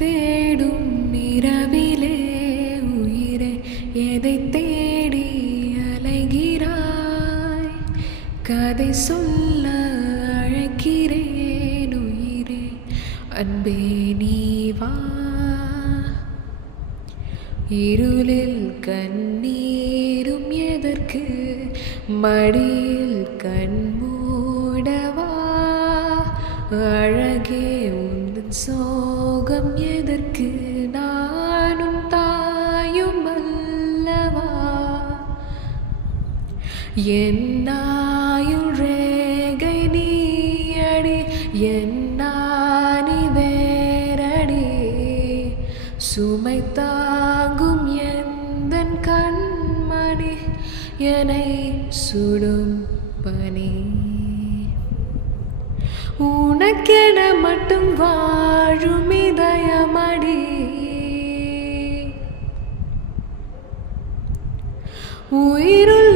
தேடும் இரவிலே உயிரே எதை தேடி அலைகிறாய் கதை சொல்ல அழைக்கிறேன் உயிரே அன்பே நீ வா இருளில் கண்ணீரும் எதற்கு மடியில் கண்மூடவா அழகே உந்தன் சோகம் எதற்கு நானும் தாயும் அல்லவா என்னாயுள் ரேகை நீயடி என்னானி வேரடி சுமை தாங்கும் எந்தன் கண்மணி என்னை சுடும் பனி உனக்கென மட்டும் வாழும் இதயமடி உயிருள்